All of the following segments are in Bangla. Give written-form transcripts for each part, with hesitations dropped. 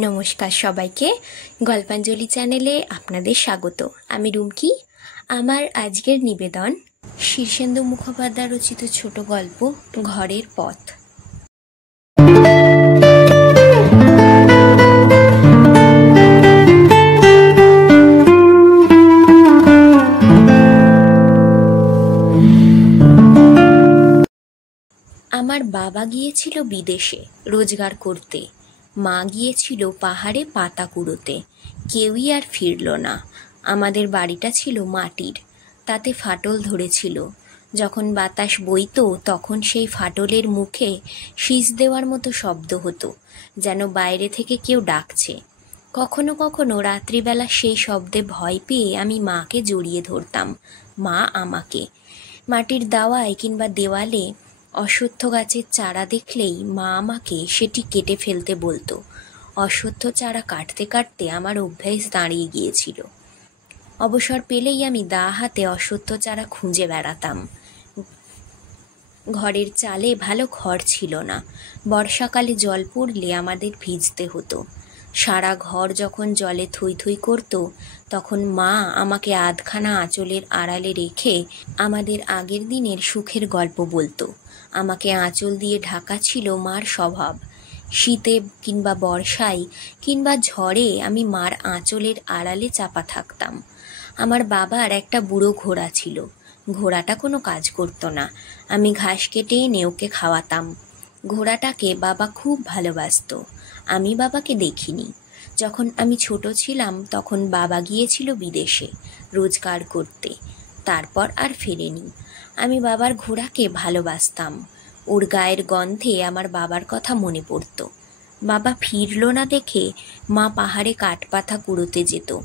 নমস্কার সবাইকে, গল্পাঞ্জলি চ্যানেলে আপনাদের স্বাগত। আমি রুমকি। আমার আজকের নিবেদন শীর্ষেন্দু মুখোপাধ্যায় রচিত ছোট গল্প ঘরের পথ। আমার বাবা গিয়েছিল বিদেশে রোজগার করতে, মা গিয়েছিল পাহাড়ে পাতা কুড়োতে। কেউই আর ফিরল না। আমাদের বাড়িটা ছিল মাটির, তাতে ফাটল ধরেছিল। যখন বাতাস বইতো তখন সেই ফাটলের মুখে শীষ দেওয়ার মতো শব্দ হতো, যেন বাইরে থেকে কেউ ডাকছে। কখনো কখনো রাত্রিবেলা সেই শব্দে ভয় পেয়ে আমি মাকে জড়িয়ে ধরতাম, মা আমাকে। মাটির দাওয়ায় কিংবা দেওয়ালে অশ্বত্থ গাছের চারা দেখলেই মা আমাকে সেটি কেটে ফেলতে বলতো। অশ্বত্থ চারা কাটতে কাটতে আমার অভ্যাস দাঁড়িয়ে গিয়েছিল। অবসর পেলেই আমি দা হাতে অশ্বত্থ চারা খুঁজে বেড়াতাম। ঘরের চালে ভালো খড় ছিল না। বর্ষাকালে জল পড়লে আমাদের ভিজতে হতো। সারা ঘর যখন জলে থই থই করত, তখন মা আমাকে আধখানা আঁচলের আড়ালে রেখে আমাদের আগের দিনের সুখের গল্প বলতো। আমাকে আঁচল দিয়ে ঢাকা ছিল মার স্বভাব। শীতে কিংবা বর্ষায় কিংবা ঝড়ে আমি মার আঁচলের আড়ালে চাপা থাকতাম। আমার বাবার একটা বুড়ো ঘোড়া ছিল। ঘোড়াটা কোনো কাজ করতো না। আমি ঘাস কেটে এনে ওকে খাওয়াতাম। ঘোড়াটাকে বাবা খুব ভালোবাসতো। আমি বাবাকে দেখিনি। যখন আমি ছোট ছিলাম তখন বাবা গিয়েছিল বিদেশে রোজগার করতে, তারপর আর ফেরেনি। আমি বাবার ঘোড়াকে ভালোবাসতাম। ওর গায়ের গন্ধে আমার বাবার কথা মনে পড়ত। বাবা ফিরল না দেখে মা পাহাড়ে কাঠপাতা কুড়োতে যেত।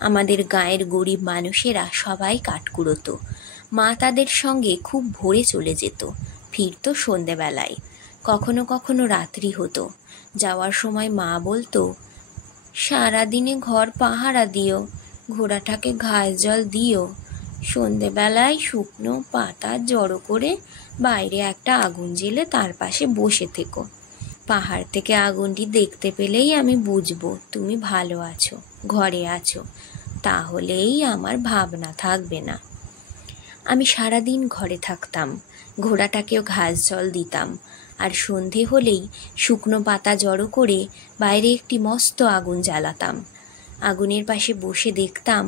আমাদের গায়ের গরিব মানুষেরা সবাই কাঠ কুড়োতো। মা তাদের সঙ্গে খুব ভোরে চলে যেত, ফিরত সন্ধেবেলায়। কখনো কখনো রাত্রি হতো। যাওয়ার সময় মা বলতো, সারাদিনে ঘর পাহারা দিও, ঘোড়াটাকে ঘাস জল দিও, সন্ধেবেলায় শুকনো পাতা জড়ো করে বাইরে একটা আগুন জ্বেলে তার পাশে বসে থেকো। পাহাড় থেকে আগুনটি দেখতে পেলেই আমি বুঝবো তুমি ভালো আছো, ঘরে আছো, তাহলেই আমার ভাবনা থাকবে না। আমি সারাদিন ঘরে থাকতাম, ঘোড়াটাকেও ঘাস জল দিতাম, আর সন্ধে হলেই শুকনো পাতা জড়ো করে বাইরে একটি মস্ত আগুন জ্বালাতাম। আগুনের পাশে বসে দেখতাম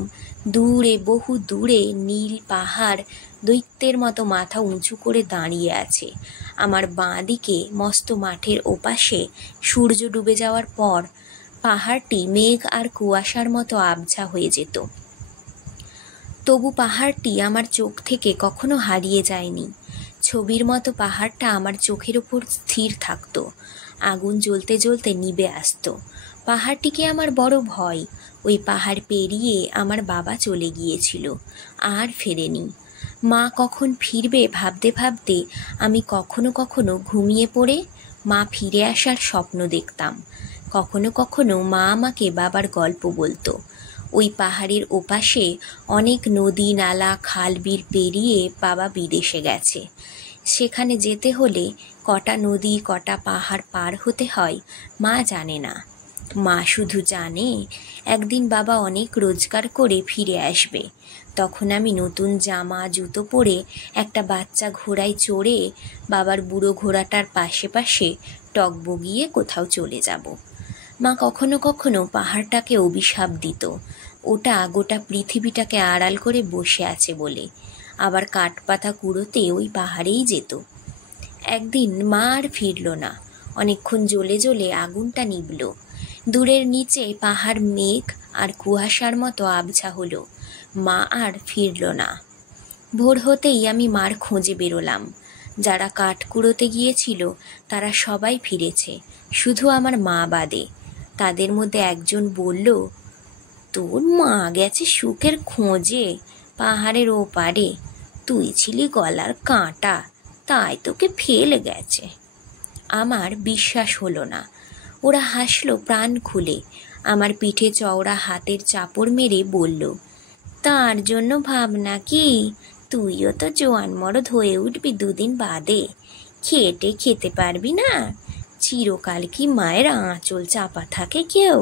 দূরে, বহু দূরে নীল পাহাড় দৈত্যের মতো মাথা উঁচু করে দাঁড়িয়ে আছে। আমার বাঁ দিকে মস্ত মাঠের ওপাশে সূর্য ডুবে যাওয়ার পর পাহাড়টি মেঘ আর কুয়াশার মতো আবছা হয়ে যেত। তবু পাহাড়টি আমার চোখ থেকে কখনো হারিয়ে যায়নি। ছবির মতো পাহাড়টা আমার চোখের ওপর স্থির থাকতো। আগুন জ্বলতে জ্বলতে নিভে আসতো। পাহাড়টিকে আমার বড় ভয়। ওই পাহাড় পেরিয়ে আমার বাবা চলে গিয়েছিল, আর ফেরেনি। মা কখন ফিরবে ভাবতে ভাবতে আমি কখনো কখনো ঘুমিয়ে পড়ে মা ফিরে আসার স্বপ্ন দেখতাম। কখনো কখনো মা আমাকে বাবার গল্প বলতো। ওই পাহাড়ের ওপাশে অনেক নদী নালা খাল বিল পেরিয়ে বাবা বিদেশে গেছে। সেখানে যেতে হলে কটা নদী কটা পাহাড় পার হতে হয় মা জানে না। মা শুধু জানে একদিন বাবা অনেক রোজগার করে ফিরে আসবে। তখন আমি নতুন জামা জুতো পরে একটা বাচ্চা ঘোড়ায় চড়ে বাবার বুড়ো ঘোড়াটার পাশে পাশে টগবগিয়ে কোথাও চলে যাব। মা কখনো কখনো পাহাড়টাকে অভিশাপ দিত, ওটা গোটা পৃথিবীটাকে আড়াল করে বসে আছে বলে। আবার কাঠপাতা কুড়োতে ওই পাহাড়েই যেত। একদিন মা আর ফিরল না। অনেকক্ষণ জ্বলে জ্বলে আগুনটা নিভল। দূরের নিচে পাহাড় মেঘ আর কুয়াশার মতো আবছা হলো। মা আর ফিরল না। ভোর হতেই আমি মার খোঁজে বেরোলাম। যারা কাঠ কুড়োতে গিয়েছিল তারা সবাই ফিরেছে, শুধু আমার মা বাদে। তাদের মধ্যে একজন বলল, তোর মা গেছে সুখের খোঁজে পাহাড়ের ওপারে, তুই ছিলি গলার কাঁটা, তাই তোকে ফেলে গেছে। আমার বিশ্বাস হলো না। ওরা হাসলো প্রাণ খুলে। আমার পিঠে চওড়া হাতের চাপড় মেরে বলল, তার জন্য ভাবনা কি, তুইও তো জোয়ান মরদ হয়ে উঠবি দুদিন বাদে, খেটে খেতে পারবি না, চিরকাল কি মায়ের আঁচল চাপা থাকে কেউ,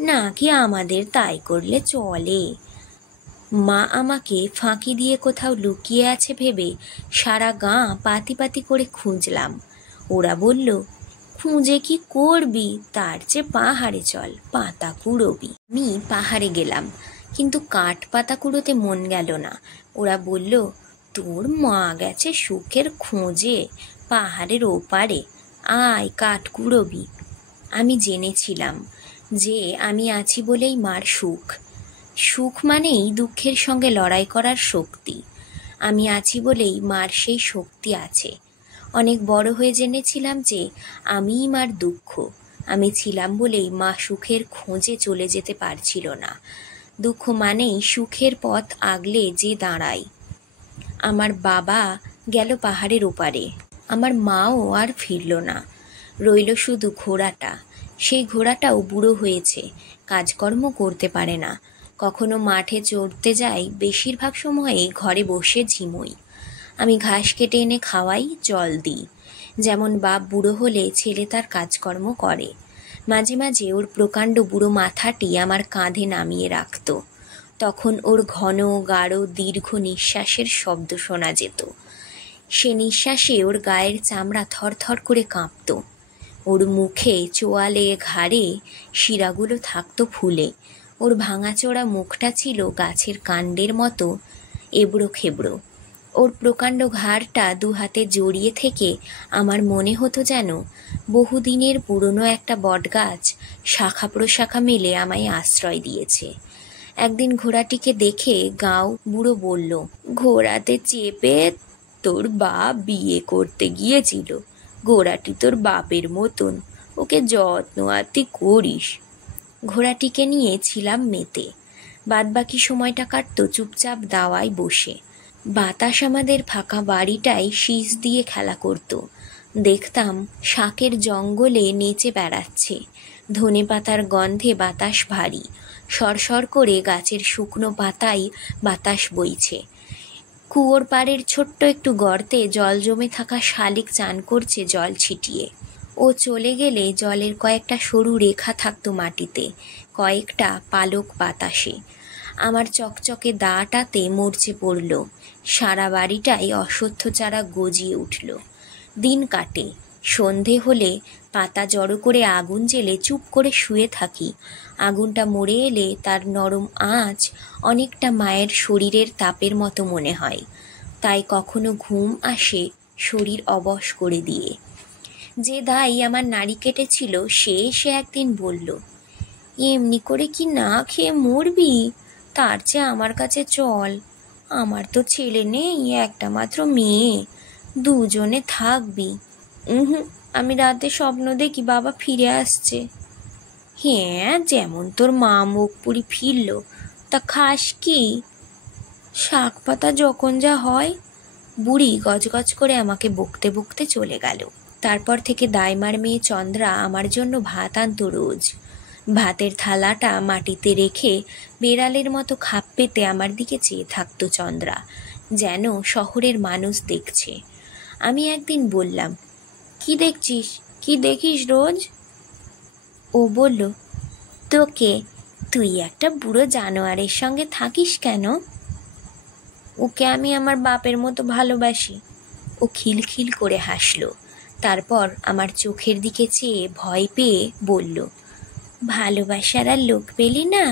নাকি আমাদের তাই করলে চলে? মা আমাকে ফাঁকি দিয়ে কোথাও লুকিয়ে আছে ভেবে সারা গাঁ পাতি পাতি করে খুঁজলাম। ওরা বলল, খুঁজে কি করবি, তার চেয়ে পাহাড়ে চল, পাতা কুড়োবি। আমি পাহাড়ে গেলাম, কিন্তু কাঠ পাতা কুড়োতে মন গেল না। ওরা বলল, তোর মা গেছে সুখের খোঁজে পাহাড়ের ওপারে, আয় কাঠ কুড়োবি। আমি জেনেছিলাম যে আমি আছি বলেই মার সুখ। সুখ মানেই দুঃখের সঙ্গে লড়াই করার শক্তি। আমি আছি বলেই মার সেই শক্তি আছে। অনেক বড় হয়ে জেনেছিলাম যে আমিই মার দুঃখ। আমি ছিলাম বলেই মা সুখের খোঁজে চলে যেতে পারছিল না। দুঃখ মানেই সুখের পথ আগলে যে দাঁড়ায়। আমার বাবা গেল পাহাড়ের ওপারে, আমার মাও আর ফিরল না। রইল শুধু ঘোড়াটা। সেই ঘোড়াটাও বুড়ো হয়েছে, কাজকর্ম করতে পারে না। কখনো মাঠে চড়তে যাই, বেশিরভাগ সময়ে ঘরে বসে ঝিমোই। আমি ঘাস কেটে এনে খাওয়াই, জল দিই। যেমন বাপ বুড়ো হলে ছেলে তার কাজকর্ম করে। মাঝে মাঝে ওর প্রকাণ্ড বুড়ো মাথাটি আমার কাঁধে নামিয়ে রাখত। তখন ওর ঘন গাঢ় দীর্ঘ নিঃশ্বাসের শব্দ শোনা যেত। সে নিঃশ্বাসে ওর গায়ের চামড়া থরথর করে কাঁপত। ওর মুখে, চোয়ালে, ঘাড়ে শিরাগুলো থাকতো ফুলে। ওর ভাঙাচোরা মুখটা ছিল গাছের কাণ্ডের মতো এবড়ো খেবড়ো। ওর প্রকাণ্ড ঘাড়টা দু হাতে জড়িয়ে থেকে আমার মনে হতো যেন বহুদিনের পুরনো একটা বটগাছ শাখা প্রশাখা মেলে আমায় আশ্রয় দিয়েছে। একদিন ঘোড়াটিকে দেখে গাঁও বুড়ো বলল, ঘোড়াতে চেপে তোর বাপ বিয়ে করতে গিয়েছিল। ঘোড়াটি তোর বাপের মতন, ওকে যত্ন আত্তি করিস। ঘোড়াটিকে নিয়ে ছিলাম মেতে। বাদবাকি সময়টা কাটতো চুপচাপ দাওয়ায় বসে। বাতাস আমাদের ফাঁকা বাড়িটাই শীষ দিয়ে খেলা করত। দেখতাম শাকের জঙ্গলে নেচে বেড়াচ্ছে। ধনে পাতার গন্ধে বাতাস ভারী, সরসর করে গাছের শুকনো পাতায় বাতাস বইছে। কুয়োর পাড়ের ছোট্ট একটু গর্তে জল জমে থাকা শালিক চান করছে জল ছিটিয়ে। ও চলে গেলে জলের কয়েকটা সরু রেখা থাকতো মাটিতে, কয়েকটা পালক বাতাসে। আমার চকচকে দাটাতে মরচে পড়ল। সারা বাড়িটাই অশ্বত্থ চারা গজিয়ে উঠল। দিন কাটে। সন্ধে হলে পাতা জড়ো করে আগুন জেলে চুপ করে শুয়ে থাকি। আগুনটা মরে এলে তার নরম আঁচ অনেকটা মায়ের শরীরের তাপের মতো মনে হয়। তাই কখনো ঘুম আসে শরীর অবশ করে দিয়ে। যে দাই আমার নাড়ি কেটেছিল সে এসে একদিন বলল, এমনি করে কি না খেয়ে মরবি? তার চেয়ে আমার কাছে চল। আমার তো ছেলে নেই, একটা মাত্র মেয়ে, দুজনে থাকবি। আমি রাতে স্বপ্ন দেখি বাবা ফিরে আসছে। হ্যাঁ, যেমন তোর মা মুখ পুরি ফিরল, তা খাস কি? শাক পাতা যখন যা হয়। বুড়ি গজগজ করে আমাকে বকতে বকতে চলে গেল। তারপর থেকে দাইমার মেয়ে চন্দ্রা আমার জন্য ভাত আনতো রোজ। ভাতের থালাটা মাটিতে রেখে বেড়ালের মতো খাপ পেতে আমার দিকে চেয়ে থাকতো চন্দ্রা, যেন শহরের মানুষ দেখছে। আমি একদিন বললাম, কি দেখছিস, কি দেখিস রোজ? ও বলল, তোকে। তুই একটা বুড়ো জানোয়ারের সঙ্গে থাকিস কেন? ওকে আমি আমার বাপের মতো ভালোবাসি। ও খিলখিল করে হাসলো। তারপর আমার চোখের দিকে চেয়ে ভয় পেয়ে বলল, ভালোবাসার আর লোক পেলি না?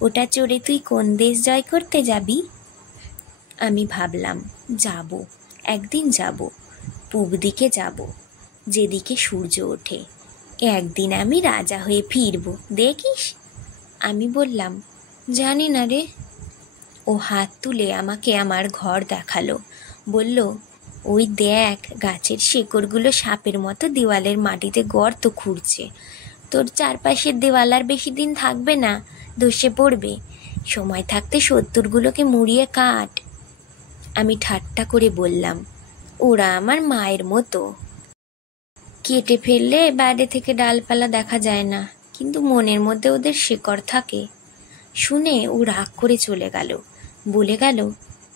ওটা চড়ে তুই কোন দেশ জয় করতে যাবি? আমি ভাবলাম, যাব, একদিন যাব, পূব দিকে যাব, যেদিকে সূর্য ওঠে। একদিন আমি রাজা হয়ে ফিরব, দেখিস। আমি বললাম, জানি না রে। ও হাত তুলে আমাকে আমার ঘর দেখালো। বলল, ওই দেখ, গাছের শেকড়গুলো সাপের মতো দেওয়ালের মাটিতে গর্ত খুঁড়ছে। তোর চারপাশের দেওয়াল আর বেশি দিন থাকবে না, ধসে পড়বে। সময় থাকতে শত্রুগুলোকে মুড়িয়ে কাট। আমি ঠাট্টা করে বললাম, ওরা আমার মায়ের মতো। কেটে ফেললে বাইরে থেকে ডালপালা দেখা যায় না, কিন্তু মনের মধ্যে ওদের শেকড় থাকে। শুনে ও রাগ করে চলে গেল। বলে গেল,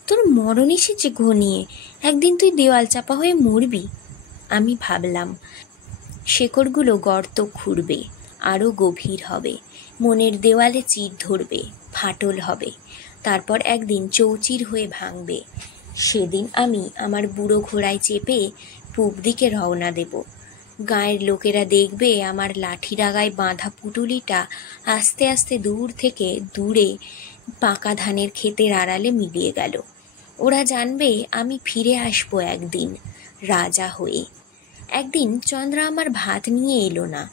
তোর মরণ এসেছে ঘনিয়ে, একদিন তুই দেওয়াল চাপা হয়ে মরবি। আমি ভাবলাম, শেকড়গুলো গর্ত খুঁড়বে, আরও গভীর হবে, মনের দেওয়ালে চির ধরবে, ফাটল হবে, তারপর একদিন চৌচির হয়ে ভাঙবে। সেদিন আমি আমার বুড়ো ঘোড়ায় চেপে পূব দিকে রওনা দেব। গাঁয়ের লোকেরা দেখবে আমার লাঠি ডাগায় বাঁধা পুটুলিটা আস্তে আস্তে দূর থেকে দূরে পাকা ধানের ক্ষেতের আড়ালে মিলিয়ে গেল। ওরা জানবে আমি ফিরে আসবো একদিন রাজা হয়ে। একদিন চন্দ্রা আমার ভাত নিয়ে এলো না।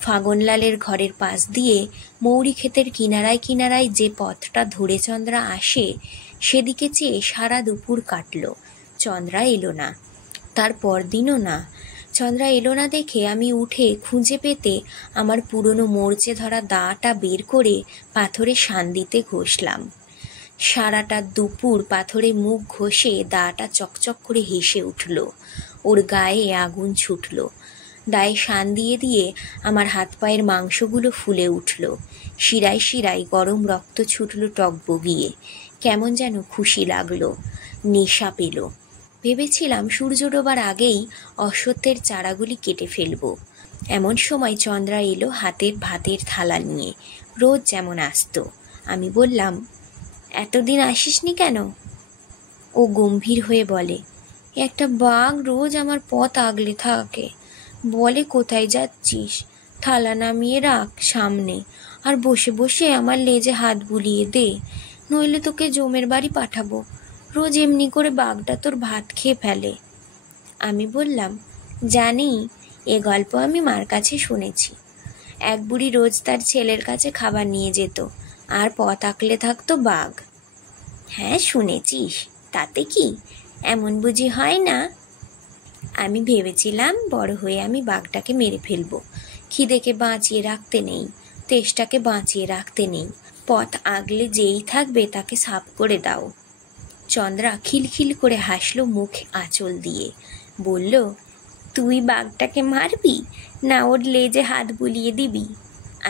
ফাগনলালের ঘরের পাশ দিয়ে মৌরি ক্ষেতের কিনারায় কিনারায় যে পথটা ধরে চন্দ্রা আসে, সেদিকে চেয়ে সারা দুপুর কাটল। চন্দ্রা এলো না। তার পরদিনও না। চন্দ্রা এলো না দেখে আমি উঠে খুঁজে পেতে আমার পুরনো মরচে ধরা দাটা বের করে পাথরে শান দিতে ঘষলাম। সারাটা দুপুর পাথরে মুখ ঘষে দাটা চকচক করে হেসে উঠল। ওর গায়ে আগুন ছুটল। দায়ে শান দিয়ে দিয়ে আমার হাত পায়ের মাংসগুলো ফুলে উঠল। শিরায় শিরায় গরম রক্ত ছুটল টগবগিয়ে। কেমন যেন খুশি লাগলো, নেশা পেল। ভেবেছিলাম সূর্য ডোবার আগেই অশ্বত্থের চারাগুলি কেটে ফেলব। এমন সময় চন্দ্রা এলো হাতের ভাতের থালা নিয়ে, রোজ যেমন আসতো। আমি বললাম, এতদিন আসিসনি কেন? ও গম্ভীর হয়ে বলে, একটা বাঘ রোজ আমার পথ আগলে থাকে। বলে, কোথায় যাচ্ছিস? থালা নামিয়ে রাখ সামনে, আর বসে বসে আমার লেজে হাত বুলিয়ে দে, নইলে তোকে জমের বাড়ি পাঠাবো। রোজ এমনি করে বাঘটা তোর ভাত খেয়ে ফেলে। আমি বললাম, জানি, এ গল্প আমি মার কাছে শুনেছি। এক বুড়ি রোজ তার ছেলের কাছে খাবার নিয়ে যেত, আর পথ আঁকলে থাকতো বাঘ। হ্যাঁ, শুনেছিস, তাতে কি? এমন বুঝি হয় না? আমি ভেবেছিলাম বড় হয়ে আমি বাঘটাকে মেরে ফেলবো। খিদেকে বাঁচিয়ে রাখতে নেই, তেষ্টাকে বাঁচিয়ে রাখতে নেই। পথ আগলে যেই থাকবে তাকে সাফ করে দাও। চন্দ্রা খিলখিল করে হাসলো মুখ আঁচল দিয়ে। বলল, তুই বাঘটাকে মারবি না ওর লেজে হাত বুলিয়ে দিবি?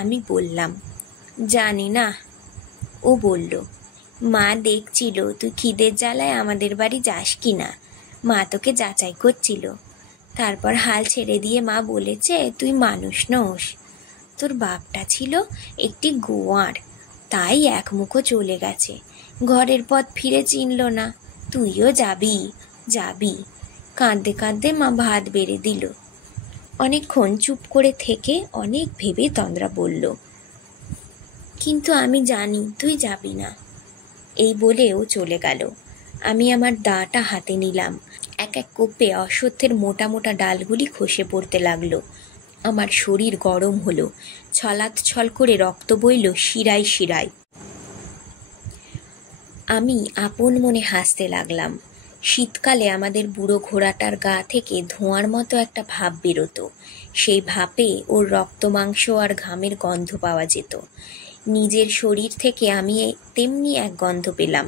আমি বললাম, জানি না। ও বলল, মা দেখছিল তুই খিদের জ্বালায় আমাদের বাড়ি যাস কি না। মা তোকে যাচাই করছিল। তারপর হাল ছেড়ে দিয়ে মা বলেছে তুই মানুষ নস। তোর বাপটা ছিল একটি গোয়ার, তাই এক মুখো চলে গেছে। ঘরের পথ ফিরে চিনল না। তুইও যাবি যাবি। কাঁদতে কাঁদতে মা ভাত বেড়ে দিল। অনেকক্ষণ চুপ করে থেকে অনেক ভেবে তন্দ্রা বলল, কিন্তু আমি জানি তুই যাবি না। এই বলেও চলে গেল। আমি আমার দাটা হাতে নিলাম। এক এক কোপে অশ্বত্থের মোটা মোটা ডালগুলি খসে পড়তে লাগলো। আমার শরীর গরম হলো, ছলাৎছল করে রক্ত বইল শিরায় শিরায়। আমি আপন মনে হাসতে লাগলাম। শীতকালে আমাদের বুড়ো ঘোড়াটার গা থেকে ধোঁয়ার মতো একটা ভাপ বেরোতো। সেই ভাপে ওর রক্ত মাংস আর ঘামের গন্ধ পাওয়া যেত। নিজের শরীর থেকে আমি তেমনি এক গন্ধ পেলাম।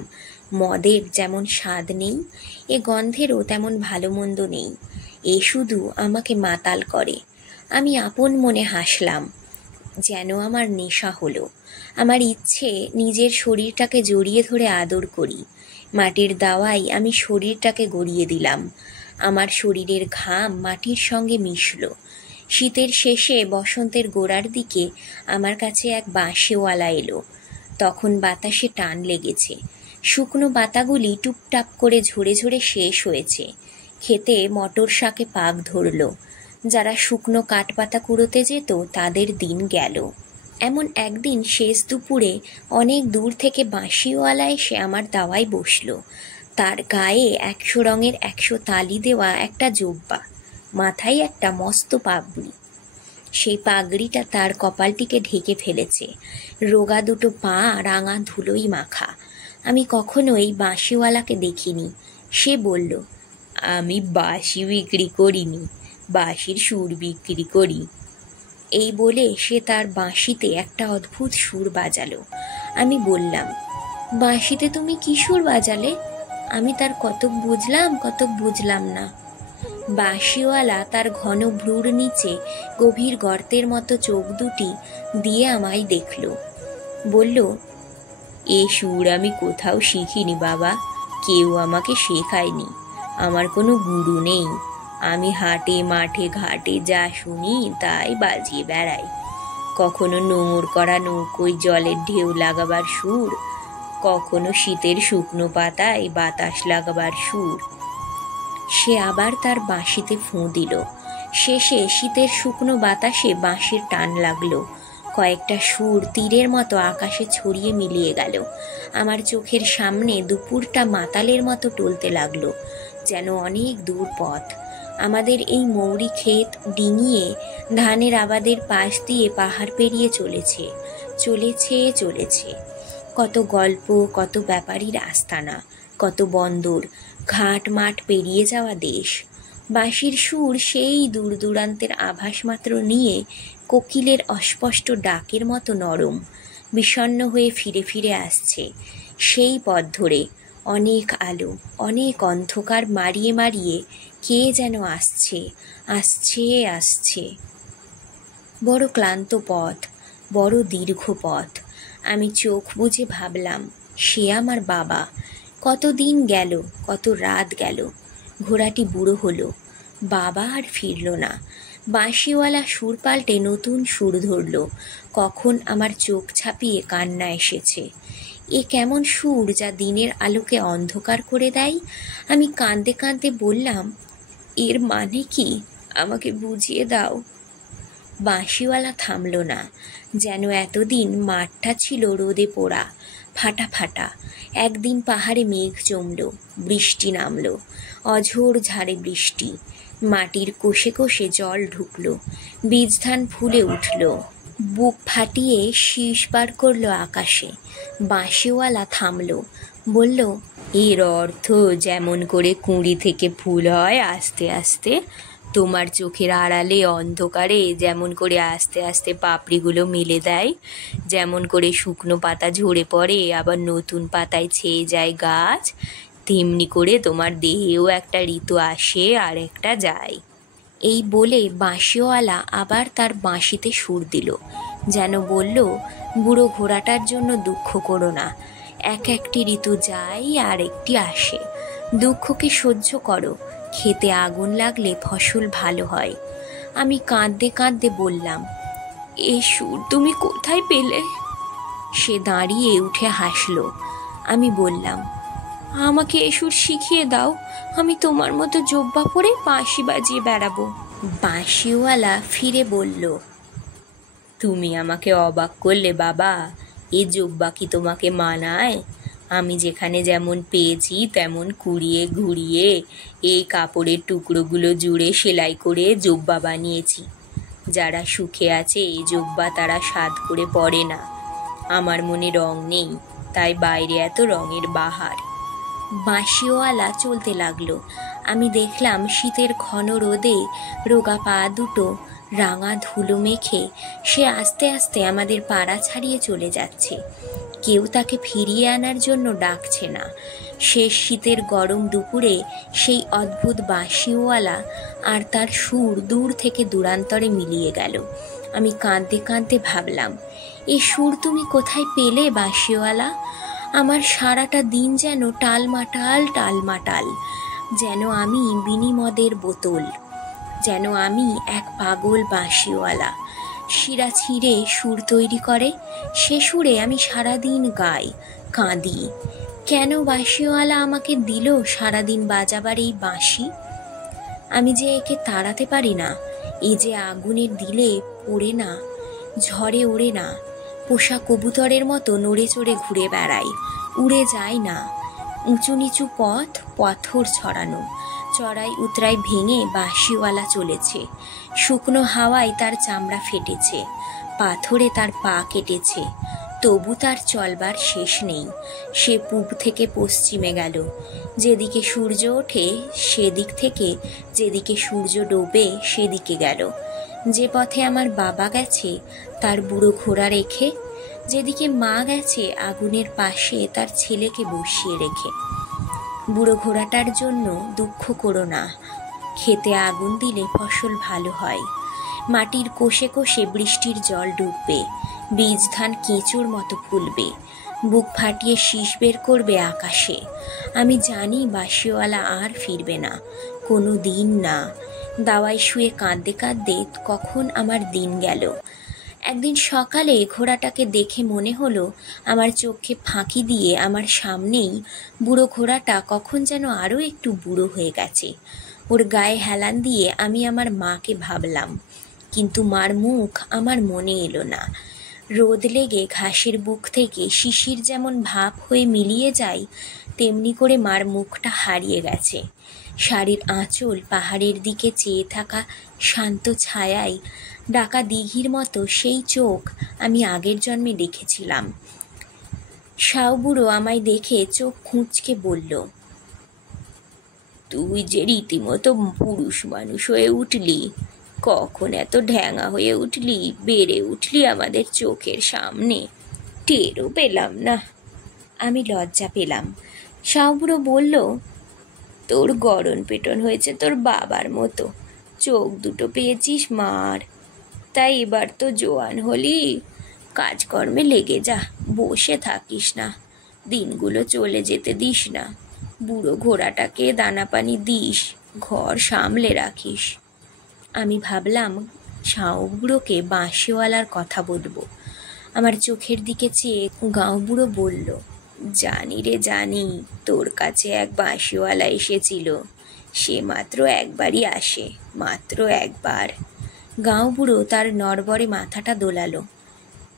মদের যেমন স্বাদ নেই, এ গন্ধেরও তেমন ভালো মন্দ নেই। এ শুধু আমাকে মাতাল করে। আমি আপন মনে হাসলাম, যেন আমার নেশা হলো। আমার ইচ্ছে নিজের শরীরটাকে জড়িয়ে ধরে আদর করি। মাটির দাওয়ায় আমি শরীরটাকে গড়িয়ে দিলাম। আমার শরীরের ঘাম মাটির সঙ্গে মিশল। শীতের শেষে বসন্তের গোড়ার দিকে আমার কাছে এক বাঁশেওয়ালা এলো। তখন বাতাসে টান লেগেছে। শুকনো পাতাগুলি টুপটাপ করে ঝরে ঝরে শেষ হয়েছে। খেতে মটর শাকে পাক ধরল। যারা শুকনো কাঠপাতা কুড়োতে যেত তাদের দিন গেল। এমন একদিন শেষ দুপুরে অনেক দূর থেকে বাঁশিওয়ালা এসে আমার দাওয়ায় বসল। তার গায়ে 100 রঙের 100 তালি দেওয়া একটা জোব্বা, মাথায় একটা মস্ত পাগড়ি। সেই পাগড়িটা তার কপালটিকে ঢেকে ফেলেছে। রোগা দুটো পা রাঙা ধুলোই মাখা। আমি কখনো এই বাঁশিওয়ালাকে দেখিনি। সে বলল, আমি বাঁশি বিক্রি করিনি, বাঁশির সুর বিক্রি করি। এই বলে সে তার বাঁশিতে একটা অদ্ভুত সুর বাজালো। আমি বললাম, বাঁশিতে তুমি কি সুর বাজালে? আমি তার কতক বুঝলাম, কতক বুঝলাম না। বাঁশিওয়ালা তার ঘন ভ্রুর নিচে গভীর গর্তের মতো চোখ দুটি দিয়ে আমায় দেখল। বলল, এ সুর আমি কোথাও শিখিনি বাবা, কেউ আমাকে শেখায়নি। আমার কোনো গুরু নেই। আমি হাটে মাঠে ঘাটে যা শুনি তাই বাজিয়ে বেড়াই। কখনো নোঙর করা নৌকোয় জলের ঢেউ লাগাবার সুর, কখনো শীতের শুকনো পাতায় বাতাস লাগাবার সুর। সে আবার তার বাঁশিতে ফোঁ দিল। শেষে শীতের শুকনো বাতাসে বাঁশির টান লাগলো। কয়েকটা সুর তীরের মতো আকাশে ছড়িয়ে মিলিয়ে গেল। আমার চোখের সামনে দুপুরটা মাতালের মতো টলতে লাগলো, যেন অনেক দূর পথ। আমাদের এই মৌরি ক্ষেত ডিঙিয়ে ধানের আবাদের পাশ দিয়ে পাহাড় পেরিয়ে চলেছে চলেছে চলেছে। কত গল্প, কত ব্যাপারীর আস্তানা, কত বন্দর, ঘাট মাঠ পেরিয়ে যাওয়া দেশ। বাঁশির সুর সেই দূর দূরান্তের আভাস মাত্র নিয়ে কোকিলের অস্পষ্ট ডাকের মতো নরম, বিষণ্ণ হয়ে ফিরে ফিরে আসছে সেই পথ ধরে। অনেক আলো, অনেক অন্ধকার মারিয়ে মারিয়ে কে যেন আসছে আসছে আসছে। বড় ক্লান্ত পথ, বড় দীর্ঘ পথ। আমি চোখ বুজে ভাবলাম, সে আমার বাবা। কত দিন গেল, কত রাত গেল, ঘোড়াটি বুড়ো হলো, বাবা আর ফিরল না। বাঁশিওয়ালা সুর পাল্টে নতুন সুর ধরল। কখন আমার চোখ ছাপিয়ে কান্না এসেছে। এ কেমন সুর যা দিনের আলোকে অন্ধকার করে দেয়? আমি কাঁদতে কাঁদতে বললাম, এর মানে কি? আমাকে বুঝিয়ে দাও। বাঁশিওয়ালা থামল না, যেন এতদিন মাঠটা ছিল রোদে পোড়া, ফাটা ফাটা। একদিন পাহাড়ে মেঘ জমল, বৃষ্টি নামল, অঝোর ঝাড়ে বৃষ্টি। মাটির কোষে কোষে জল ঢুকল, বীজ ধান ফুলে উঠল, বুক ফাটিয়ে শীষ বার করলো আকাশে। বাঁশিওয়ালা থামল, বলল, এর অর্থ যেমন করে কুঁড়ি থেকে ফুল হয় আস্তে আস্তে, তোমার চোখের আড়ালে অন্ধকারে যেমন করে আস্তে আস্তে পাপড়িগুলো মেলে দেয়, যেমন করে শুকনো পাতা ঝরে পড়ে আবার নতুন পাতায় ছেয়ে যায় গাছ, তেমনি করে তোমার দেহেও একটা ঋতু আসে আর একটা যায়। এই বলে বাঁশিওয়ালা আবার তার বাঁশিতে সুর দিল, যেন বলল, বুড়ো ঘোড়াটার জন্য দুঃখ করো না, এক একটি ঋতু যায় আর একটি আসে। দুঃখকে সহ্য করো, খেতে আগুন লাগলে ফসল ভালো হয়। আমি কাঁদতে কাঁদতে বললাম, এ সুর তুমি কোথায় পেলে? সে দাঁড়িয়ে উঠে হাসলো। আমি বললাম, আমাকে এ সুর শিখিয়ে দাও, আমি তোমার মতো জোব্বা পরে বাঁশি বাজিয়ে বেড়াবো। বাঁশিওয়ালা ফিরে বলল, তুমি আমাকে অবাক করলে বাবা, এ জোব্বা কি তোমাকে মানায়? আমি যেখানে যেমন পেয়েছি তেমন কুড়িয়ে ঘুরিয়ে এই কাপড়ের টুকরোগুলো জুড়ে সেলাই করে জোব্বা বানিয়েছি। যারা সুখে আছে এই জোব্বা তারা সাধ করে পরে না। আমার মনে রং নেই, তাই বাইরে এত রঙের বাহার। বাঁশিওয়ালা চলতে লাগলো। আমি দেখলাম শীতের ঘন রোদে রোগা পা দুটো রাঙা ধুলো মেখে সে আস্তে আস্তে আমাদের পাড়া ছাড়িয়ে চলে যাচ্ছে। কেউ তাকে ফিরিয়ে আনার জন্য ডাকছে না। শেষ শীতের গরম দুপুরে সেই অদ্ভুত বাঁশিওয়ালা আর তার সুর দূর থেকে দূরান্তরে মিলিয়ে গেল। আমি কাঁদতে কাঁদতে ভাবলাম, এ সুর তুমি কোথায় পেলে বাঁশিওয়ালা? আমার সারাটা দিন যেন টালমাটাল টালমাটাল, যেন আমি বিনিমদের বোতল, যেন আমি এক পাগল বাঁশিওয়ালা। শিরা ছিঁড়ে সুর তৈরি করে, সে সুরে আমি সারাদিন গাই, কাঁদি। কেন বাঁশিওয়ালা আমাকে দিল সারাদিন বাজাবার এই বাঁশি? আমি যে একে তাড়াতে পারি না, এ যে আগুনের দিলে পড়ে না, ঝড়ে ওড়ে না, পোষা কবুতরের মতো নড়ে চড়ে ঘুরে বেড়াই, উড়ে যায় না। উঁচু নিচু পথ, পাথর ছড়ানো, চড়াই উতরাই ভেঙে বাঁশিওয়ালা চলেছে। শুকনো হাওয়ায় তার চামড়া ফেটেছে, পাথরে তার পা কেটেছে, তবু তার চলবার শেষ নেই। সে পূব থেকে পশ্চিমে গেল, যেদিকে সূর্য ওঠে সেদিক থেকে যেদিকে সূর্য ডোবে সেদিকে গেল। যে পথে আমার বাবা গেছে তার বুড়ো ঘোড়া রেখে, যেদিকে মা গেছে আগুনের পাশে তার ছেলেকে বসিয়ে রেখে। বুড়ো ঘোড়াটার জন্য দুঃখ করো না, খেতে আগুন দিলে ফসল ভালো হয়। মাটির কোষে কোষে বৃষ্টির জল ডুববে, বীজ ধান কেঁচোর মতো ফুলবে, বুক ফাটিয়ে শীষ বের করবে আকাশে। আমি জানি বাঁশিওয়ালা আর ফিরবে না, কোনো দিন না। দাওয়ায় শুয়ে কাঁদতে কাঁদতে কখন আমার দিন গেল। একদিন সকালে ঘোড়াটাকে দেখে মনে হলো আমার চোখে ফাঁকি দিয়ে আমার সামনেই বুড়ো ঘোড়াটা কখন যেন আরও একটু বুড়ো হয়ে গেছে। ওর গায়ে হেলান দিয়ে আমি আমার মাকে ভাবলাম, কিন্তু মার মুখ আমার মনে এলো না। রোদ লেগে ঘাসের বুক থেকে শিশির যেমন ভাপ হয়ে মিলিয়ে যায়, তেমনি করে মার মুখটা হারিয়ে গেছে। শাড়ির আঁচল পাহাড়ের দিকে চেয়ে থাকা শান্ত ছায়ায় ডাকা দিঘির মতো সেই চোখ আমি আগের জন্মে দেখেছিলাম। শাওবুড়ো আমায় দেখে চোখ খুঁচকে বলল, তুই যে রীতিমতো পুরুষ মানুষ হয়ে উঠলি, কখন এত ঢ্যাঙা হয়ে উঠলি, বেড়ে উঠলি আমাদের চোখের সামনে, টেরও পেলাম না। আমি লজ্জা পেলাম। শাওবুড়ো বলল, তোর গড়ন পেটন হয়েছে তোর বাবার মতো, চোখ দুটো পেয়েছিস মার, তাই এবার তো জোয়ান হলি, কাজকর্মে লেগে যা, বসে থাকিস না, দিনগুলো চলে যেতে দিস না, বুড়ো ঘোড়াটাকে দানা পানি দিস, ঘর সামলে রাখিস। আমি ভাবলাম শাওবুড়োকে বাঁশিওয়ালার কথা বলবো। আমার চোখের দিকে চেয়ে গাঁওবুড়ো বলল, জানি রে জানি, তোর কাছে এক বাঁশিওয়ালা এসেছিল, সে মাত্র একবারই আসে, মাত্র একবার। গাঁওবুড়ো তার নড়বড়ে মাথাটা দোলালো।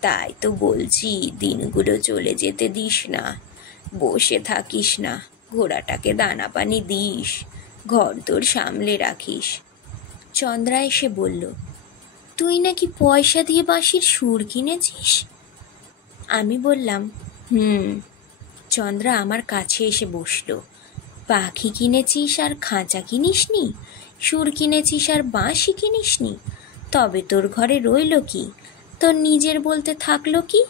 তাই তো বলছি, দিনগুলো চলে যেতে দিস না, বসে থাকিস না, ঘোড়াটাকে দানা পানি দিস, ঘর তোর সামলে রাখিস। চন্দ্রা এসে বলল, তুই নাকি পয়সা দিয়ে বাঁশির সুর কিনেছিস? আমি বললাম, চন্দ্রা আমার কাছে এসে বসল। পাখি কিনেছিস আর খাঁচা কিনিসনি? সুর কিনেছিস আর বাঁশি কিনিসনি? তবে তোর ঘরে রইল কি? তোর নিজের বলতে থাকলো কি?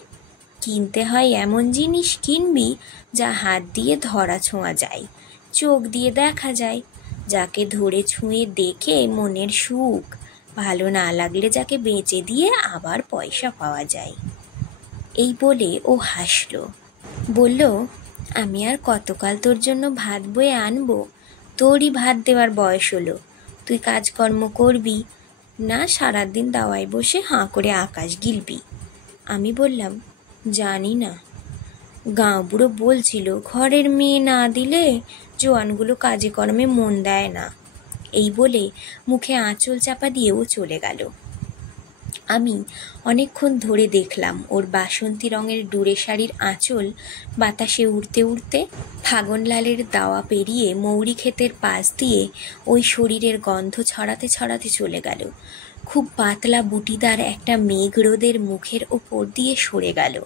কিনতে হয় এমন জিনিস কিনবি যা হাত দিয়ে ধরা ছোঁয়া যায়, চোখ দিয়ে দেখা যায়, যাকে ধরে ছুঁয়ে দেখে মনের সুখ, ভালো না লাগলে যাকে বেচে দিয়ে আবার পয়সা পাওয়া যায়। এই বলে ও হাসল, বলল, আমি আর কতকাল তোর জন্য ভাত বয়ে আনবো? তোরই ভাত দেওয়ার বয়স হলো, তুই কাজকর্ম করবি না, সারাদিন দাওয়ায় বসে হাঁ করে আকাশ গিলবি। আমি বললাম, জানি না। গাঁওবুড়ো বলছিল, ঘরের মেয়ে না দিলে জোয়ানগুলো কাজে কর্মে মন দেয় না। এই বলে মুখে আঁচল চাপা দিয়ে ও চলে গেল। আমি অনেকক্ষণ ধরে দেখলাম ওর বাসন্তী রঙের ডুরে শাড়ির আঁচল বাতাসে উড়তে উড়তে ফাগনলালের দাওয়া পেরিয়ে মৌরি ক্ষেতের পাশ দিয়ে ওই শরীরের গন্ধ ছড়াতে ছড়াতে চলে গেল। খুব পাতলা বুটিদার একটা মেঘ রোদের মুখের ওপর দিয়ে সরে গেল।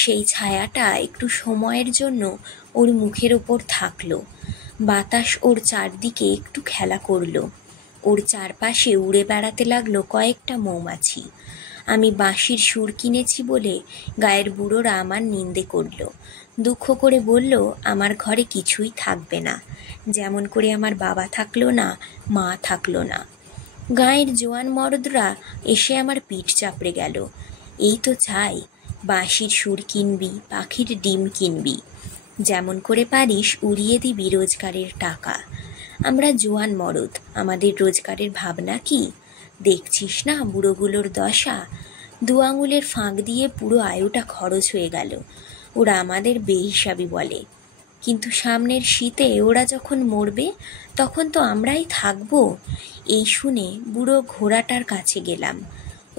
সেই ছায়াটা একটু সময়ের জন্য ওর মুখের ওপর থাকলো। বাতাস ওর চারদিকে একটু খেলা করলো। ওর চারপাশে উড়ে বেড়াতে লাগলো কয়েকটা মৌমাছি। আমি বাঁশির সুর কিনেছি বলে গায়ের বুড়োরা আমার নিন্দে করলো, দুঃখ করে বলল আমার ঘরে কিছুই থাকবে না, যেমন করে আমার বাবা থাকলো না, মা থাকলো না। গায়ের জোয়ান মরদরা এসে আমার পিঠ চাপড়ে গেল, এই তো চাই, বাঁশির সুর কিনবি, পাখির ডিম কিনবি, যেমন করে পারিস উড়িয়ে দিবি রোজগারের টাকা। আমরা জোয়ান মরদ, আমাদের রোজগারের ভাবনা কি? দেখছিস না বুড়োগুলোর দশা, 2 আঙুলের ফাঁক দিয়ে পুরো আয়ুটা খরচ হয়ে গেল। ওরা আমাদের বেহিসাবি বলে, কিন্তু সামনের শীতে ওরা যখন মরবে তখন তো আমরাই থাকবো। এই শুনে বুড়ো ঘোড়াটার কাছে গেলাম।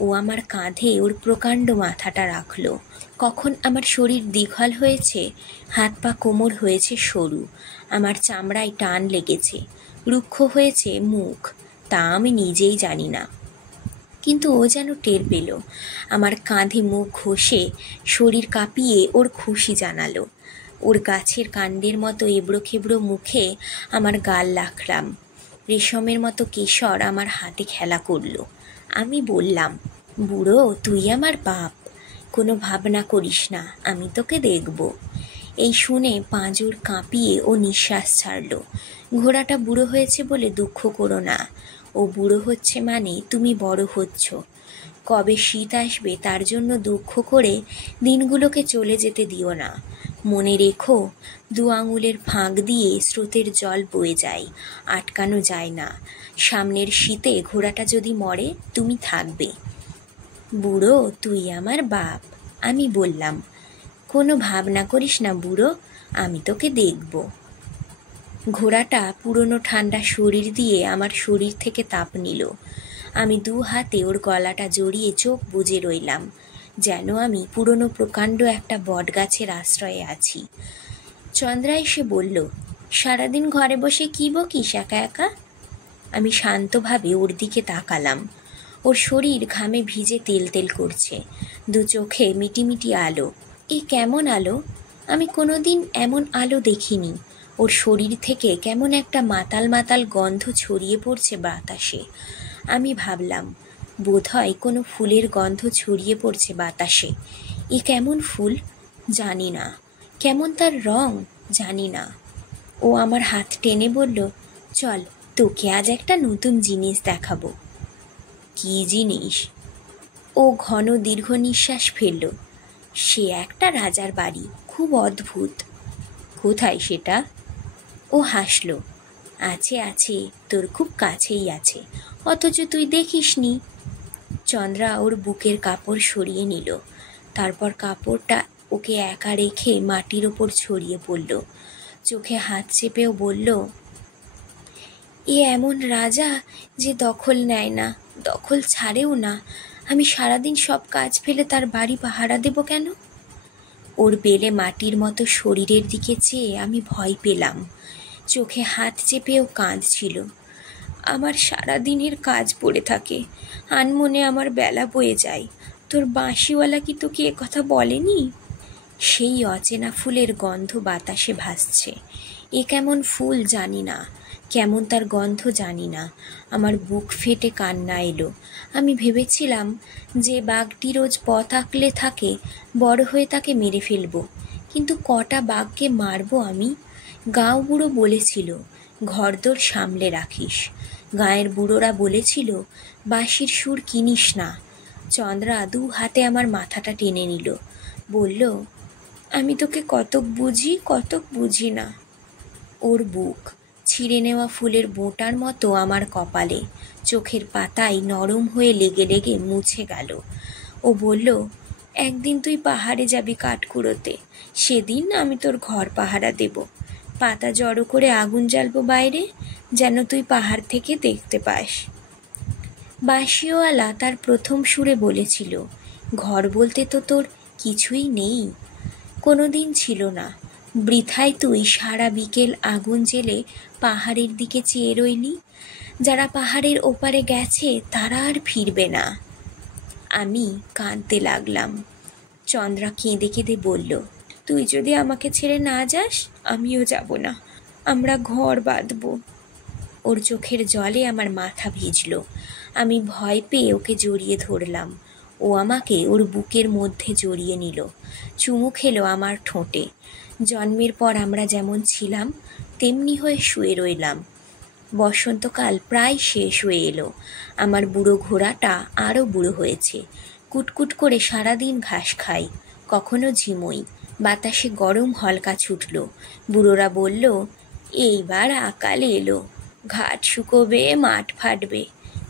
ও আমার কাঁধে ওর প্রকাণ্ড মাথাটা রাখলো। কখন আমার শরীর দীঘল হয়েছে, হাত পা কোমর হয়েছে সরু, আমার চামড়ায় টান লেগেছে, রুক্ষ হয়েছে মুখ, তা আমি নিজেই জানি না, কিন্তু ও যেন টের পেল। আমার কাঁধে মুখ ঘষে শরীর কাঁপিয়ে ওর খুশি জানালো। ওর গাছের কাণ্ডের মতো এবড়ো খেবড়ো মুখে আমার গাল লাখলাম। রেশমের মতো কেশর আমার হাতে খেলা করলো। আমি বললাম, বুড়ো তুই আমার বাপ, কোনো ভাবনা করিস না, আমি তোকে দেখব। এই শুনে পাঁজর কাঁপিয়ে ও নিঃশ্বাস ছাড়ল। ঘোড়াটা বুড়ো হয়েছে বলে দুঃখ করো না, ও বুড়ো হচ্ছে মানে তুমি বড় হচ্ছ। কবে শীত আসবে তার জন্য দুঃখ করে দিনগুলোকে চলে যেতে দিও না। মনে রেখো, 2 আঙুলের ফাঁক দিয়ে স্রোতের জল বয়ে যায়, আটকানো যায় না। সামনের শীতে ঘোড়াটা যদি মরে, তুমি থাকবে। বুড়ো, তুই আমার বাপ, আমি বললাম। কোনো ভাবনা করিস না বুড়ো, আমি তোকে দেখব। ঘোড়াটা পুরনো ঠান্ডা শরীর দিয়ে আমার শরীর থেকে তাপ নিল। আমি 2 হাতে ওর গলাটা জড়িয়ে চোখ বুজে রইলাম, যেন আমি পুরনো প্রকাণ্ড একটা বটগাছের আশ্রয়ে আছি। চন্দ্রা এসে বলল, সারাদিন ঘরে বসে কী বকিস একা একা? আমি শান্তভাবে ওর দিকে তাকালাম। ওর শরীর ঘামে ভিজে তেল তেল করছে, 2 চোখে মিটিমিটি আলো। এ কেমন আলো? আমি কোনোদিন এমন আলো দেখিনি। ওর শরীর থেকে কেমন একটা মাতাল মাতাল গন্ধ ছড়িয়ে পড়ছে বাতাসে। আমি ভাবলাম, বোধহয় কোনো ফুলের গন্ধ ছড়িয়ে পড়ছে বাতাসে। এ কেমন ফুল জানি না, কেমন তার রং জানি না। ও আমার হাত টেনে বলল, চল, তোকে আজ একটা নতুন জিনিস দেখাবো। কী জিনিস? ও ঘন দীর্ঘ নিঃশ্বাস ফেলল। সে একটা রাজার বাড়ি, খুব অদ্ভুত। কোথায় সেটা? ও হাসল। আছে আছে, তোর খুব কাছেই আছে, অথচ তুই দেখিসনি। চন্দ্রা ওর বুকের কাপড় সরিয়ে নিল, তারপর কাপড়টা ওকে একা রেখে মাটির ওপর ছড়িয়ে পড়ল। চোখে হাত চেপেও বলল, এ এমন রাজা যে দখল নেয় না, দখল ছাড়েও না। আমি সারাদিন সব কাজ ফেলে তার বাড়ি পাহারা দেব কেন? ওর বেলে মাটির মতো শরীরের দিকে চেয়ে আমি ভয় পেলাম। চোখে হাত চেপেও কাঁদছিল। আমার সারাদিনের কাজ পড়ে থাকে, আনমনে আমার বেলা বয়ে যায়। তোর বাঁশিওয়ালা কি তোকে এ কথা বলেনি? সেই অচেনা ফুলের গন্ধ বাতাসে ভাসছে। এ কেমন ফুল জানি না, কেমন তার গন্ধ জানি না। আমার বুক ফেটে কান্না এলো। আমি ভেবেছিলাম যে বাঘটি রোজ পথ আঁকলে থাকে, বড় হয়ে তাকে মেরে ফেলবো। কিন্তু কটা বাঘকে মারবো আমি? গাঁও বুড়ো বলেছিল, ঘরদোর সামলে রাখিস। গাঁয়ের বুড়োরা বলেছিল, বাঁশির সুর কিনিস না। চন্দ্রা 2 হাতে আমার মাথাটা টেনে নিল, বলল, আমি তোকে কতক বুঝি, কতক বুঝি না। ওর বুক ছিঁড়ে নেওয়া ফুলের বোঁটার মতো আমার কপালে, চোখের পাতায় নরম হয়ে লেগে লেগে মুছে গেল। ও বলল, একদিন তুই পাহাড়ে যাবি কাঠ কুড়োতে, সেদিন আমি তোর ঘর পাহারা দেব। পাতা জড়ো করে আগুন জ্বালবো বাইরে, যেন তুই পাহাড় থেকে দেখতে পাস। বাঁশিওয়ালা তার প্রথম সুরে বলেছিল, ঘর বলতে তো তোর কিছুই নেই, কোনো দিন ছিল না। বৃথায় তুই সারা বিকেল আগুন জেলে পাহাড়ের দিকে চেয়ে রইলি। যারা পাহাড়ের ওপারে গেছে তারা আর ফিরবে না। আমি কাঁদতে লাগলাম। চন্দ্রা কেঁদে কেঁদে বলল, তুই যদি আমাকে ছেড়ে না যাস, আমিও যাব না। আমরা ঘর বাঁধব। ওর চোখের জলে আমার মাথা ভিজল। আমি ভয় পেয়ে ওকে জড়িয়ে ধরলাম। ও আমাকে ওর বুকের মধ্যে জড়িয়ে নিল, চুমু খেলো আমার ঠোঁটে। জন্মের পর আমরা যেমন ছিলাম তেমনি হয়ে শুয়ে রইলাম। বসন্তকাল প্রায় শেষ হয়ে এলো। আমার বুড়ো ঘোড়াটা আরও বুড়ো হয়েছে। কুটকুট করে সারাদিন ঘাস খাই, কখনো ঝিমোই। বাতাসে গরম হলকা ছুটল। বুড়োরা বলল, এইবার আকাল এলো, ঘাট শুকোবে, মাঠ ফাটবে।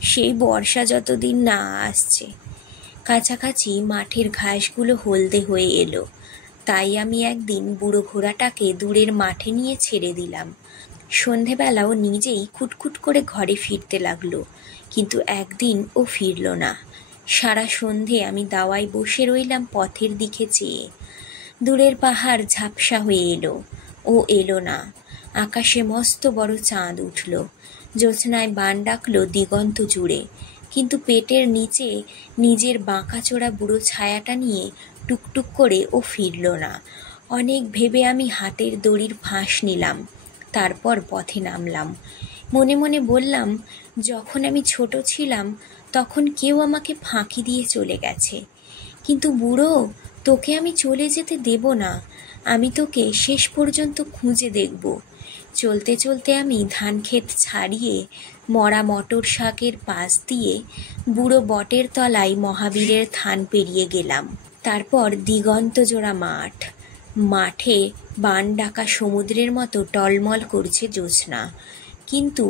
সেই বর্ষা যতদিন না আসছে। কাছাকাছি মাঠের ঘাসগুলো হলদে হয়ে এলো। তাই আমি একদিন বুড়ো ঘোড়াটাকে দূরের মাঠে নিয়ে ছেড়ে দিলাম। সন্ধেবেলা ও নিজেই খুটখুট করে ঘরে ফিরতে লাগলো, কিন্তু একদিন ও ফিরল না। সারা সন্ধে আমি দাওয়ায় বসে রইলাম পথের দিকে চেয়ে। দূরের পাহাড় ঝাপসা হয়ে এলো, ও এলো না। আকাশে মস্ত বড় চাঁদ উঠল, জ্যোৎস্নায় বান ডাকলো দিগন্ত জুড়ে। কিন্তু পেটের নিচে নিজের বাঁকাচোরা বুড়ো ছায়াটা নিয়ে টুকটুক করে ও ফিরল না। অনেক ভেবে আমি হাতের দড়ির ফাঁস নিলাম, তারপর পথে নামলাম। মনে মনে বললাম, যখন আমি ছোট ছিলাম তখন কেউ আমাকে ফাঁকি দিয়ে চলে গেছে, কিন্তু বুড়ো, তোকে আমি চলে যেতে দেব না। আমি তোকে শেষ পর্যন্ত খুঁজে দেখব। চলতে চলতে আমি ধানক্ষেত ছাড়িয়ে মরা মটর শাকের পাশ দিয়ে বুড়ো বটের তলায় মহাবীরের থান পেরিয়ে গেলাম। তারপর দিগন্ত জোড়া মাঠ, মাঠে বান ডাকা সমুদ্রের মতো টলমল করছে জ্যোৎস্না, কিন্তু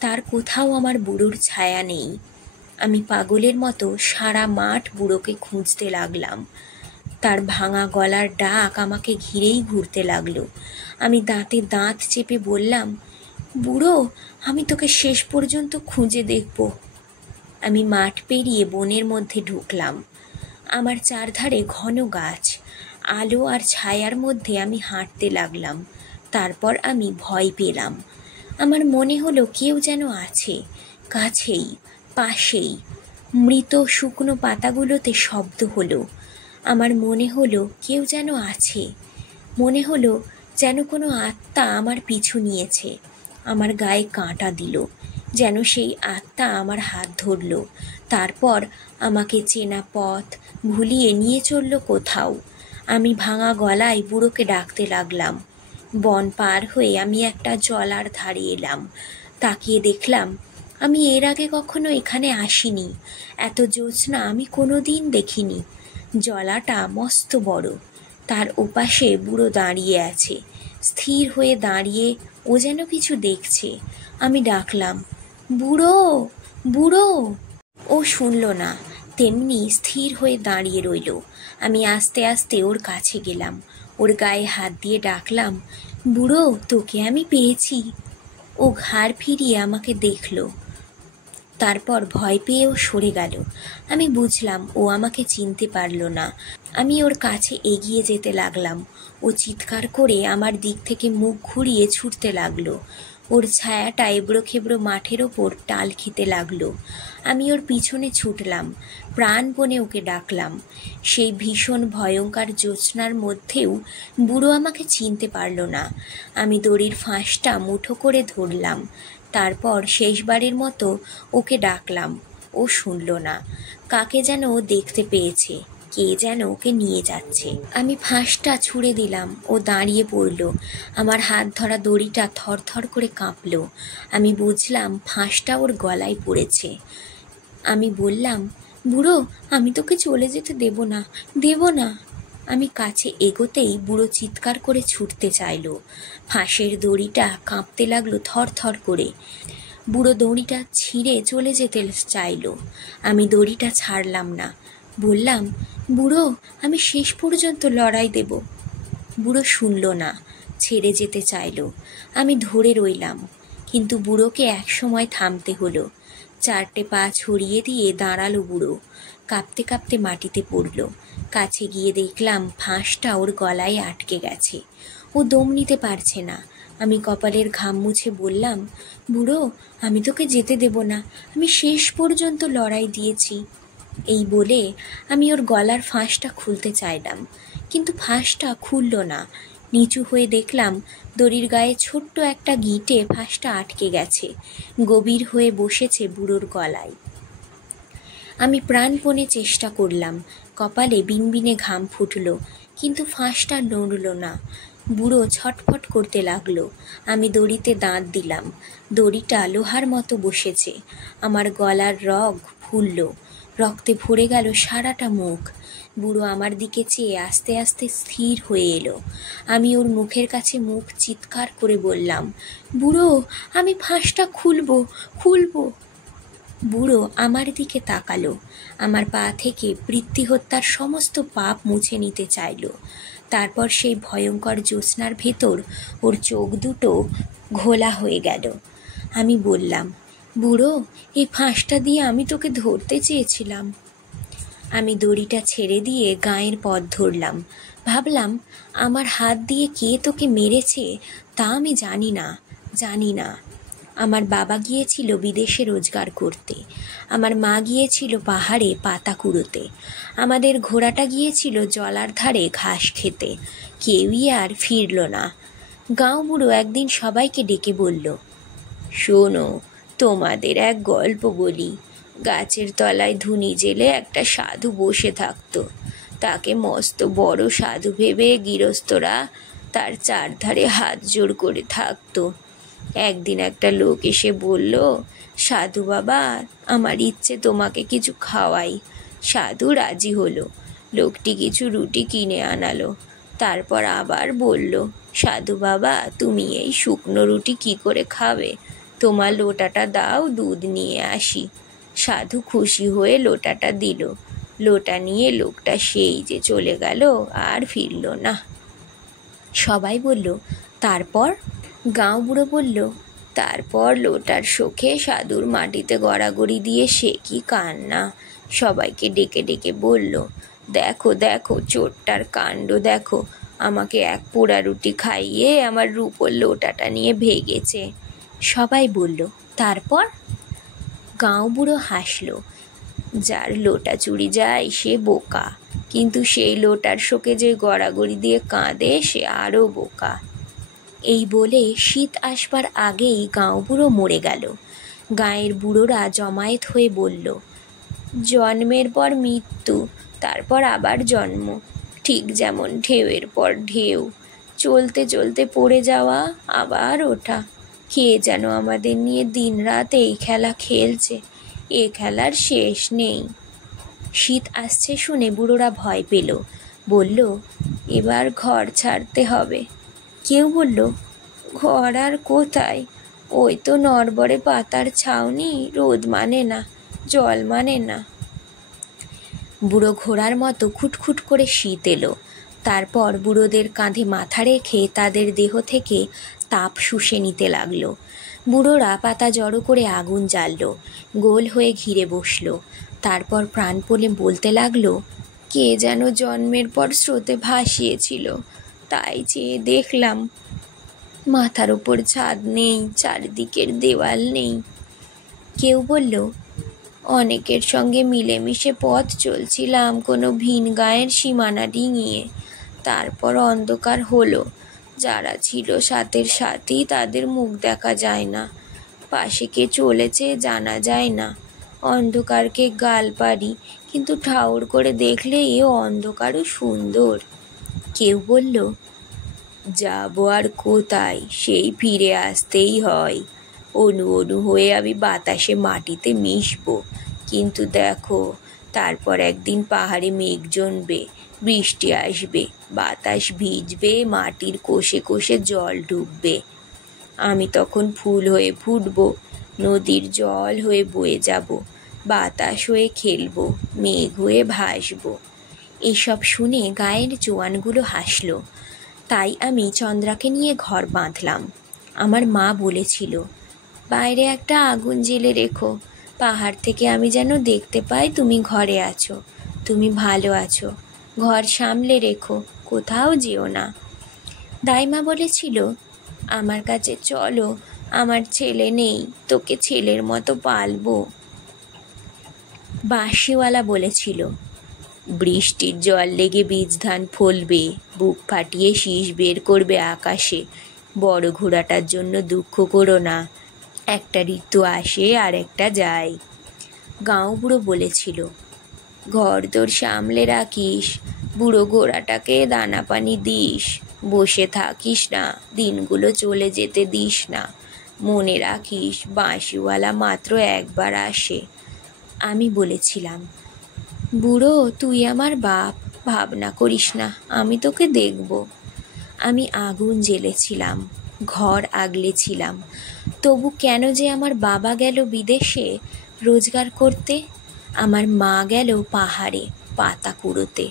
তার কোথাও আমার বুড়োর ছায়া নেই। আমি পাগলের মতো সারা মাঠ বুড়োকে খুঁজতে লাগলাম। তার ভাঙা গলার ডাক আমাকে ঘিরেই ঘুরতে লাগলো। আমি দাঁতে দাঁত চেপে বললাম, বুড়ো, আমি তোকে শেষ পর্যন্ত খুঁজে দেখব। আমি মাঠ পেরিয়ে বনের মধ্যে ঢুকলাম। আমার চারধারে ঘন গাছ, আলো আর ছায়ার মধ্যে আমি হাঁটতে লাগলাম। তারপর আমি ভয় পেলাম। আমার মনে হলো কেউ যেন আছে, কাছেই, পাশেই। মৃত শুকনো পাতাগুলোতে শব্দ হলো। আমার মনে হলো কেউ যেন আছে। মনে হলো যেন কোনো আত্মা আমার পিছু নিয়েছে। আমার গায়ে কাঁটা দিল, যেন সেই আত্মা আমার হাত ধরল। তারপর আমাকে চেনা পথ ভুলিয়ে নিয়ে চলল কোথাও। আমি ভাঙা গলায় বুড়োকে ডাকতে লাগলাম। বন পার হয়ে আমি একটা জলার ধারে এলাম। তাকিয়ে দেখলাম আমি এর আগে কখনো এখানে আসিনি। এত জ্যোৎস্না আমি কোনো দিন দেখিনি। জলাটা মস্ত বড়। তার ওপাশে বুড়ো দাঁড়িয়ে আছে, স্থির হয়ে দাঁড়িয়ে। ও যেন কিছু দেখছে। আমি ডাকলাম, বুড়ো, বুড়ো। ও শুনল না, তেমনি স্থির হয়ে দাঁড়িয়ে রইল। আমি আস্তে আস্তে ওর কাছে গেলাম, ওর গায়ে হাত দিয়ে ডাকলাম, বুড়ো, তোকে আমি পেয়েছি। ও ঘাড় ফিরিয়ে আমাকে দেখল, তারপর ভয় পেয়েও সরে গেল। আমি বুঝলাম ও আমাকে চিনতে পারল না। আমি ওর কাছে এগিয়ে যেতে লাগলাম। ও চিৎকার করে আমার দিক থেকে মুখ ঘুরিয়ে ছুটতে লাগলো। ওর ছায়াটা এবড়ো খেবড়ো মাঠের ওপর টাল খেতে লাগলো। আমি ওর পিছনে ছুটলাম, প্রাণপণে ওকে ডাকলাম। সেই ভীষণ ভয়ঙ্কর জ্যোৎস্নার মধ্যেও বুড়ো আমাকে চিনতে পারল না। আমি দড়ির ফাঁসটা মুঠো করে ধরলাম। তারপর শেষবারের মতো ওকে ডাকলাম। ও শুনল না। কাকে যেন ও দেখতে পেয়েছে, কে যেন ওকে নিয়ে যাচ্ছে। আমি ফাঁসটা ছুঁড়ে দিলাম। ও দাঁড়িয়ে পড়ল। আমার হাত ধরা দড়িটা থরথর করে কাঁপল। আমি বুঝলাম ফাঁসটা ওর গলায় পড়েছে। আমি বললাম, বুড়ো, আমি তোকে চলে যেতে দেব না, দেব না। আমি কাছে এগোতেই বুড়ো চিৎকার করে ছুটতে চাইল। ফাঁসের দড়িটা কাঁপতে লাগলো থর থর করে। বুড়ো দড়িটা ছিঁড়ে চলে যেতে চাইল। আমি দড়িটা ছাড়লাম না। বললাম, বুড়ো, আমি শেষ পর্যন্ত লড়াই দেব। বুড়ো শুনল না, ছেড়ে যেতে চাইল। আমি ধরে রইলাম, কিন্তু বুড়োকে একসময় থামতে হলো। চারটে পা ছড়িয়ে দিয়ে দাঁড়ালো বুড়ো। কাঁপতে কাঁপতে মাটিতে পড়ল। কাছে গিয়ে দেখলাম ফাঁসটা ওর গলায় আটকে গেছে। ও দম নিতে পারছে না। আমি কপালের ঘাম মুছে বললাম, বুড়ো, আমি তোকে যেতে দেব না, আমি শেষ পর্যন্ত লড়াই দিয়েছি। এই বলে আমি ওর গলার ফাঁসটা খুলতে চাইলাম, কিন্তু ফাঁসটা খুলল না। নিচু হয়ে দেখলাম দড়ির গায়ে ছোট্ট একটা গিঁটে ফাঁসটা আটকে গেছে, গভীর হয়ে বসেছে বুড়োর গলায়। আমি প্রাণপণে চেষ্টা করলাম, কপালে বিনবিনে ঘাম ফুটল, কিন্তু ফাঁসটা নড়ল না। বুড়ো ছটফট করতে লাগলো। আমি দড়িতে দাঁত দিলাম। দড়িটা লোহার মতো বসেছে। আমার গলার রগ ফুলল, রক্তে ভরে গেল সারাটা মুখ। বুড়ো আমার দিকে চেয়ে আস্তে আস্তে স্থির হয়ে এলো। আমি ওর মুখের কাছে মুখ চিৎকার করে বললাম, বুড়ো, আমি ফাঁসটা খুলবো, খুলবো। বুড়ো আমার দিকে তাকালো। আমার পা থেকে বৃত্তি হত্যার সমস্ত পাপ মুছে নিতে চাইল। তারপর সেই ভয়ঙ্কর জ্যোৎস্নার ভেতর ওর চোখ দুটো ঘোলা হয়ে গেল। আমি বললাম, বুড়ো, এই ফাঁসটা দিয়ে আমি তোকে ধরতে চেয়েছিলাম। আমি দড়িটা ছেড়ে দিয়ে গায়ের পথ ধরলাম। ভাবলাম, আমার হাত দিয়ে কে তোকে মেরেছে তা আমি জানি না, জানি না। আমার বাবা গিয়েছিল বিদেশে রোজগার করতে, আমার মা গিয়েছিল পাহাড়ে পাতা কুড়োতে, আমাদের ঘোড়াটা গিয়েছিল জলার ধারে ঘাস খেতে। কেউই আর ফিরল না। গাঁও বুড়ো একদিন সবাইকে ডেকে বলল, শোনো, তোমাদের এক গল্প বলি। গাছের তলায় ধুনি জেলে একটা সাধু বসে থাকতো। তাকে মস্ত বড় সাধু ভেবে গৃহস্থরা তার চারধারে হাত জোড় করে থাকতো। একদিন একটা লোক এসে বলল, সাধু বাবা, আমার ইচ্ছে তোমাকে কিছু খাওয়াই। সাধু রাজি হলো। লোকটি কিছু রুটি কিনে আনালো। তারপর আবার বলল, সাধু বাবা, তুমি এই শুকনো রুটি কি করে খাবে? তোমার লোটাটা দাও, দুধ নিয়ে আসি। সাধু খুশি হয়ে লোটাটা দিল। লোটা নিয়ে লোকটা সেই যে চলে গেল, আর ফিরল না। সবাই বলল, তারপর? গাঁও বুড়ো বলল, তারপর লোটার শোকে সাধুর মাটিতে গড়াগড়ি দিয়ে সে কি কান্না! সবাইকে ডেকে ডেকে বলল, দেখো দেখো, চোরটার কাণ্ড দেখো, আমাকে এক পোড়া রুটি খাইয়ে আমার রূপোর লোটাটা নিয়ে ভেগেছে। সবাই বলল, তারপর? গাঁও বুড়ো হাসল, যার লোটা চুরি যায় সে বোকা, কিন্তু সেই লোটার শোকে যে গড়াগড়ি দিয়ে কাঁদে সে আরও বোকা। এই বলে শীত আসবার আগেই গাঁও বুড়ো মরে গেল। গাঁয়ের বুড়োরা জমায়েত হয়ে বলল, জন্মের পর মৃত্যু, তারপর আবার জন্ম, ঠিক যেমন ঢেউয়ের পর ঢেউ, চলতে চলতে পড়ে যাওয়া, আবার ওঠা। কে যেন আমাদের নিয়ে দিনরাত এই খেলা খেলছে, এ খেলার শেষ নেই। শীত আসছে শুনে বুড়োরা ভয় পেল, বলল, এবার ঘর ছাড়তে হবে। কেউ বলল, ঘর আর কোথায়, ওই তো নড়বড়ে পাতার ছাউনি, রোদ মানে না, জল মানে না। বুড়ো ঘোড়ার মতো খুটখুট করে শীত এলো। তারপর বুড়োদের কাঁধে মাথা রেখে তাদের দেহ থেকে তাপ শুষে নিতে লাগলো। বুড়োরা পাতা জড়ো করে আগুন জ্বালল, গোল হয়ে ঘিরে বসলো। তারপর প্রাণপণে বলতে লাগলো, কে যেন জন্মের পর স্রোতে ভাসিয়েছিল, তাই চেয়ে দেখলাম। মাথার ওপর ছাদ নেই, চারদিকের দেওয়াল নেই। কেউ বলল, অনেকের সঙ্গে মিলেমিশে পথ চলছিলাম কোনো ভিন গাঁয়ের সীমানা ডিঙিয়ে, তারপর অন্ধকার হলো। যারা ছিল সাথের সাথী, তাদের মুখ দেখা যায় না, পাশে কে চলেছে জানা যায় না। অন্ধকারকে গাল পারি, কিন্তু ঠাউর করে দেখলে এ অন্ধকারও সুন্দর। কেউ বলল, যাবো আর কোথায়, সেই ফিরে আসতেই হয়। অনু অনু হয়ে আমি বাতাসে মাটিতে মিশবো, কিন্তু দেখো, তারপর একদিন পাহাড়ে মেঘ জমবে, বৃষ্টি আসবে, বাতাস ভিজবে, মাটির কোষে কোষে জল ঢুকবে। আমি তখন ফুল হয়ে ফুটবো, নদীর জল হয়ে বয়ে যাব, বাতাস হয়ে খেলবো, মেঘ হয়ে ভাসবো। এসব শুনে গায়ের জোয়ানগুলো হাসল। তাই আমি চন্দ্রাকে নিয়ে ঘর বাঁধলাম। আমার মা বলেছিল, বাইরে একটা আগুন জ্বেলে রেখো, পাহাড় থেকে আমি যেন দেখতে পাই তুমি ঘরে আছো, তুমি ভালো আছো। ঘর সামলে রেখো, কোথাও যেও না। দাইমা বলেছিল, আমার কাছে চলো, আমার ছেলে নেই, তোকে ছেলের মতো পালবো। বাঁশিওয়ালা বলেছিল, বৃষ্টির জল লেগে বীজ ধান ফলবে, বুক ফাটিয়ে শীষ বের করবে আকাশে। বড় ঘোড়াটার জন্য দুঃখ করো না, একটা ঋতু আসে আর একটা যায়। গাঁও বুড়ো বলেছিল, ঘর তোর সামলে রাখিস, বুড়ো ঘোড়াটাকে দানা পানি দিস, বসে থাকিস না, দিনগুলো চলে যেতে দিস না। মনে রাখিস, বাঁশিওয়ালা মাত্র একবার আসে। আমি বলেছিলাম, বুড়ো তুই আমার বাপ, ভাবনা করিস না, আমি তোকে দেখব। আমি আগুন জ্বেলেছিলাম, ঘর আগলেছিলাম, তবু কেন যে আমার বাবা গেল বিদেশে রোজগার করতে, আমার মা গেল পাহাড়ে পাতা কুড়োতে,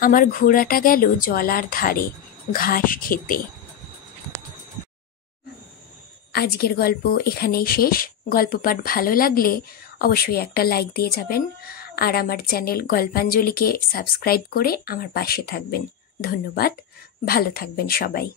আমার ঘোড়াটা গেল জলার ধারে ঘাস খেতে। আজকের গল্প এখানেই শেষ। গল্প পাঠ ভালো লাগলে অবশ্যই একটা লাইক দিয়ে যাবেন, আর আমার চ্যানেল গল্পাঞ্জলিকে সাবস্ক্রাইব করে আমার পাশে থাকবেন। ধন্যবাদ, ভালো থাকবেন সবাই।